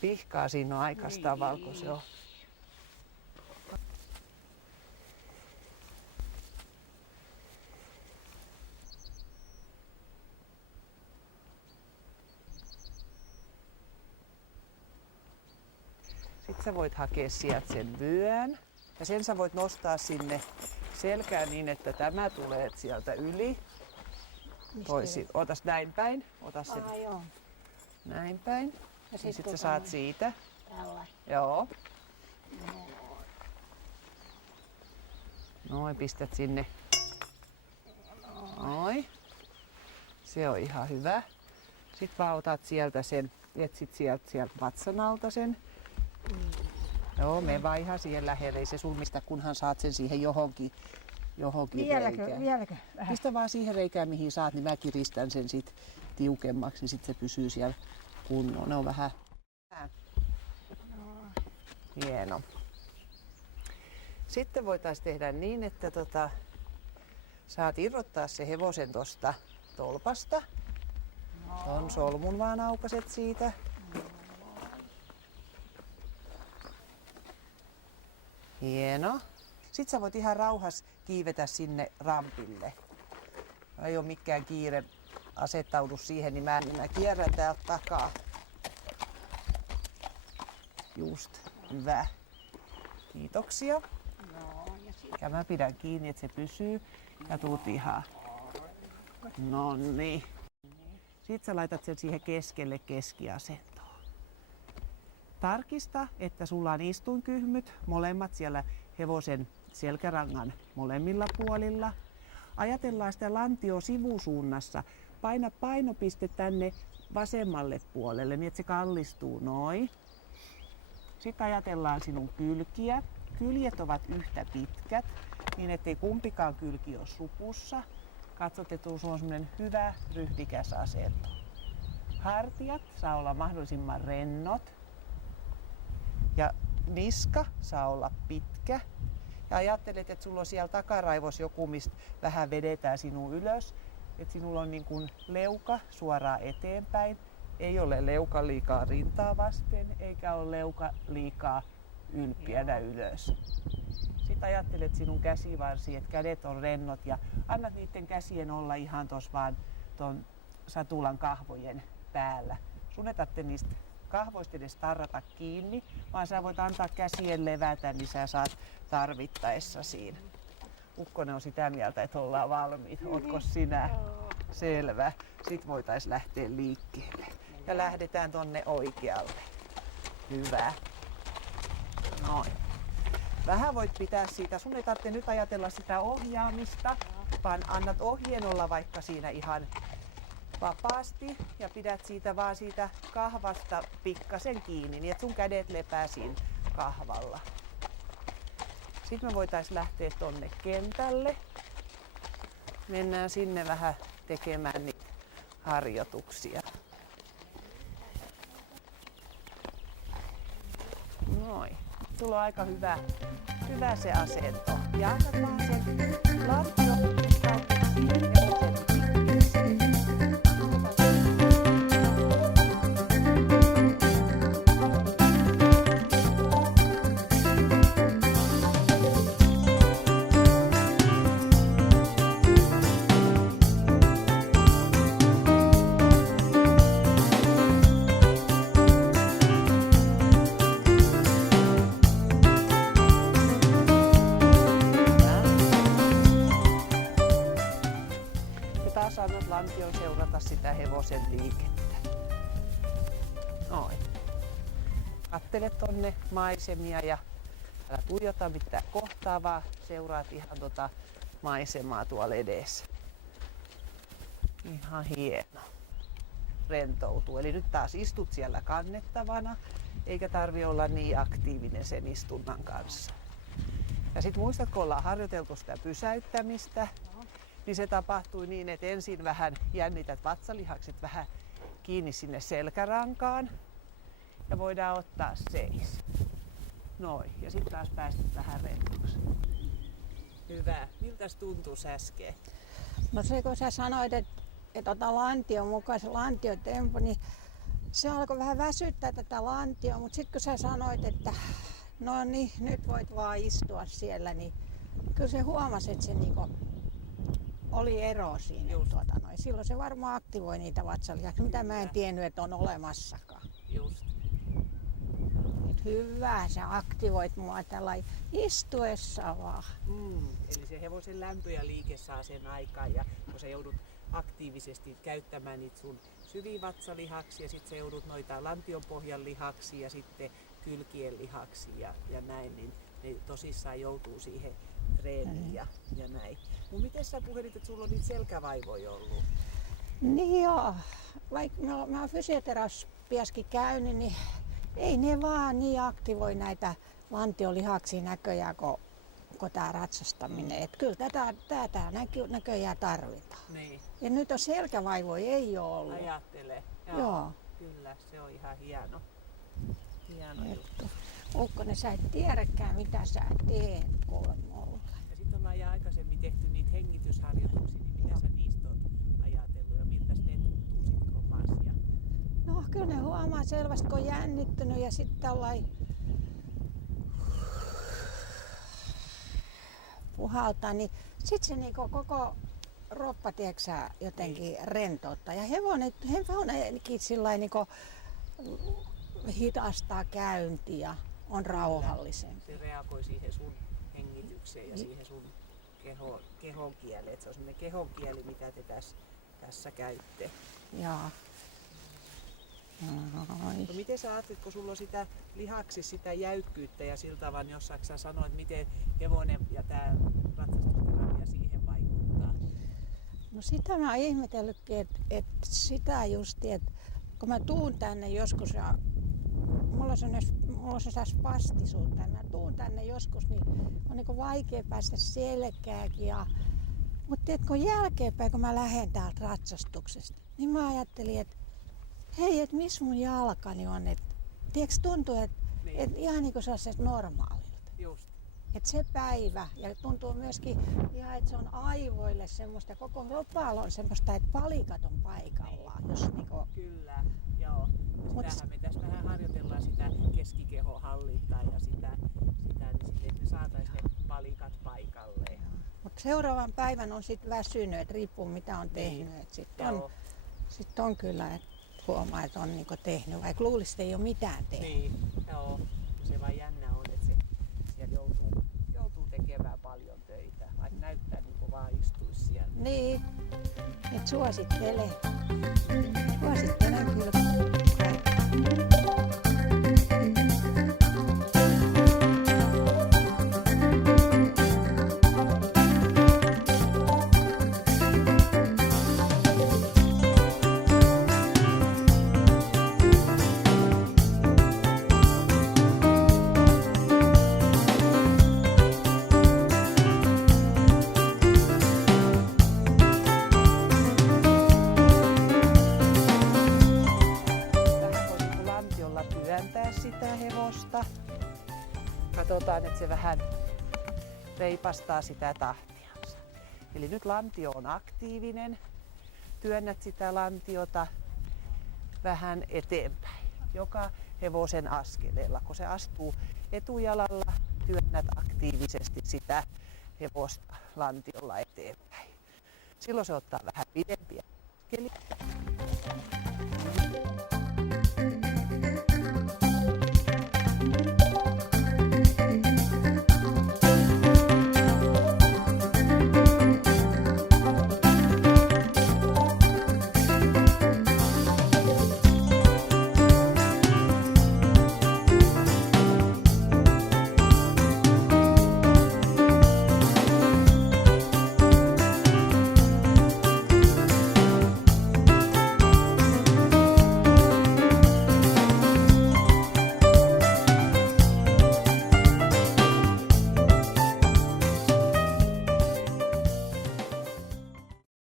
Pihkaa siinä on aikaistaan valkoisen. Sitten sä voit hakea sieltä sen vyön ja sen sä voit nostaa sinne selkään niin, että tämä tulee sieltä yli. Otas näin päin. Ota sen näin päin. Ja sitten sä saat siitä. Joo. Noin, pistät sinne. Noin. Se on ihan hyvä. Sitten vaan otat sieltä sen, etsit sieltä vatsan alta sen. Joo, me vaan ihan siihen lähelle. Ei se sulmista, kunhan saat sen siihen johonkin reikään. Vieläkö? Vähän. Pistä vaan siihen reikään, mihin saat, niin mä kiristän sen sit tiukemmaksi, niin sit se pysyy siellä kunnolla. Ne on vähän. Hieno. Sitten voitaisiin tehdä niin, että saat irrottaa se hevosen tosta tolpasta. Ton solmun vaan aukaset siitä. Hieno. Sitten sä voit ihan rauhassa kiivetä sinne rampille. Ei ole mikään kiire, asettaudu siihen, niin mä kierrän täältä takaa. Just, hyvä. Kiitoksia. Ja mä pidän kiinni, että se pysyy ja tuut ihan. Noniin. Sitten sä laitat sen siihen keskelle keskiasentoon. Tarkista, että sulla on istuinkyhmyt, molemmat siellä hevosen selkärangan molemmilla puolilla. Ajatellaan sitä lantioa sivusuunnassa. Paina painopiste tänne vasemmalle puolelle, niin että se kallistuu noin. Sitten ajatellaan sinun kylkiä. Kyljet ovat yhtä pitkät, niin ettei kumpikaan kylki ole supussa. Katsot, että sulla on semmoinen hyvä, ryhdikäs asento. Hartiat saa olla mahdollisimman rennot. Ja niska saa olla pitkä. Ja ajattelet, että sulla on siellä takaraivos joku, mistä vähän vedetään sinun ylös. Että sinulla on niin kuin leuka suoraan eteenpäin. Ei ole leuka liikaa rintaa vasten, eikä ole leuka liikaa ylpiänä ylös. Sitten ajattelet sinun käsivarsi, että kädet on rennot ja annat niiden käsien olla ihan tuossa vaan ton satulan kahvojen päällä. Sun ei tarvitse niistä kahvoista edes tarrata kiinni, vaan sä voit antaa käsien levätä, niin sä saat tarvittaessa siinä. Ukkonen on sitä mieltä, että ollaan valmiit. Ootko sinä? Selvä. Sitten voitaisiin lähteä liikkeelle. Ja lähdetään tonne oikealle. Hyvä. Noin. Vähän voit pitää siitä. Sun ei tarvitse nyt ajatella sitä ohjaamista, vaan annat ohjeen olla vaikka siinä ihan vapaasti ja pidät siitä vaan siitä kahvasta pikkasen kiinni, niin että sun kädet lepää siinä kahvalla. Sitten me voitaisiin lähteä tonne kentälle. Mennään sinne vähän tekemään niitä harjoituksia. Noin. Sulla on aika hyvä se asento. Ja annat vaan sen lantion kautta siihen ja sen annat lantion seurata sitä hevosen liikettä. Noin. Kattele tonne maisemia ja älä tuijota mitään kohtaa, vaan seuraat ihan maisemaa tuolla edessä. Ihan hieno. Rentoutuu. Eli nyt taas istut siellä kannettavana, eikä tarvi olla niin aktiivinen sen istunnan kanssa. Ja sit muistat, kun ollaan harjoiteltu sitä pysäyttämistä, niin se tapahtui niin, että ensin vähän jännität vatsalihakset vähän kiinni sinne selkärankaan ja voidaan ottaa seis. Noin, ja sitten taas päästet vähän rennoksi. Hyvä. Miltäs tuntuu äsken? No se kun sä sanoit, että ota lantion mukaan se lantiotempo, niin se alkoi vähän väsyttää tätä lantioa, mutta sitten kun sä sanoit, että no niin, nyt voit vaan istua siellä, niin kyllä se huomasi, että se niinku oli ero siinä. Silloin se varmaan aktivoi niitä vatsalihaksia, mitä mä en tiennyt, että on olemassakaan. Just. Et hyvä, sä aktivoit mua tällä istuessa vaan. Eli se hevosen lämpö ja liike saa sen aikaan, ja kun sä joudut aktiivisesti käyttämään niitä sun syviä vatsalihaksia, ja sitten sä joudut noita lantion pohjan lihaksia ja sitten kylkien lihaksia ja näin, niin ne tosissaan joutuu siihen treeniin ja näin. Mut miten sä puhelit, että sulla on niitä selkävaivoja ollut? Niin joo, vaikka mä oon fysioterapiaskin käynyt, niin ei ne vaan niin aktivoi näitä lantiolihaksia näköjään kuin tää ratsastaminen. Et kyllä tätä näköjään tarvitaan. Niin. Ja nyt on selkävaivoja ei ole ollut. Ajattele. Joo. Kyllä, se on ihan hieno juttu. Ukkonen, sä et tiedäkään mitä sä teet kolmolla. Ja sitten ollaan jo aikaisemmin tehty niitä hengitysharjoituksia, niin mitä sä niistä oot ajatellut ja miltä ne tuntuu sit kropassa? No kyllä ne huomaa selvästi, kun on jännittynyt ja sitten tällainen puhaltaa, niin sitten se niinku koko roppa, tieksä, jotenkin rentouttaa. Ja hevonenkin sillain niinku hidastaa käyntiä, on rauhallisempi. Se reagoi siihen sun hengitykseen ja siihen sun kehonkieleen. Et se on semmoinen kehonkieli, mitä te tässä käytte. Joo. No miten sä ajattelet, kun sulla on sitä lihaksissa sitä jäykkyyttä ja sillä tavalla, jos sä sanoa, että miten hevonen ja tää ratsastusterapia siihen vaikuttaa? No sitä mä oon ihmetellytkin, että sitä justi, että kun mä tuun tänne joskus ja mulla on sellaista spastisuutta ja mä tuun tänne joskus, niin on niin vaikea päästä selkääkin. Mutta tiedätkö, jälkeenpäin kun mä lähden täältä ratsastuksesta, niin mä ajattelin, että hei, että missä mun jalkani on. Tiedätkö, tuntuu, että ihan niin kuin sellaiselta normaalilta. Just. Että se päivä, ja tuntuu myöskin ihan, että se on aivoille semmoista, koko ropalla on semmoista, että palikat on paikallaan. Jos niinku... Kyllä, joo. Ja sitähän me tässä vähän harjoitellaan sitä keskikehon hallintaa ja sitä niin sitten, että me saataisiin ne palikat paikalleen. Mutta seuraavan päivän on sitten väsynyt, että riippuu mitä on tehnyt. Sitten on kyllä, että huomaa, että on niinku tehnyt, vaikka luulisi, että ei ole mitään tehnyt. Niin, joo. Se vaan jännä on, että se siellä joutuu tekemään paljon töitä, vaikka näyttää niin kuin vaan istuisi siellä. Niin, et suosittelen kyllä. Sitä hevosta. Katsotaan, että se vähän reipastaa sitä tahtiansa. Eli nyt lantio on aktiivinen. Työnnät sitä lantiota vähän eteenpäin. Joka hevosen askeleella. Kun se astuu etujalalla, työnnät aktiivisesti sitä hevosta lantiolla eteenpäin. Silloin se ottaa vähän pidempiä askelia.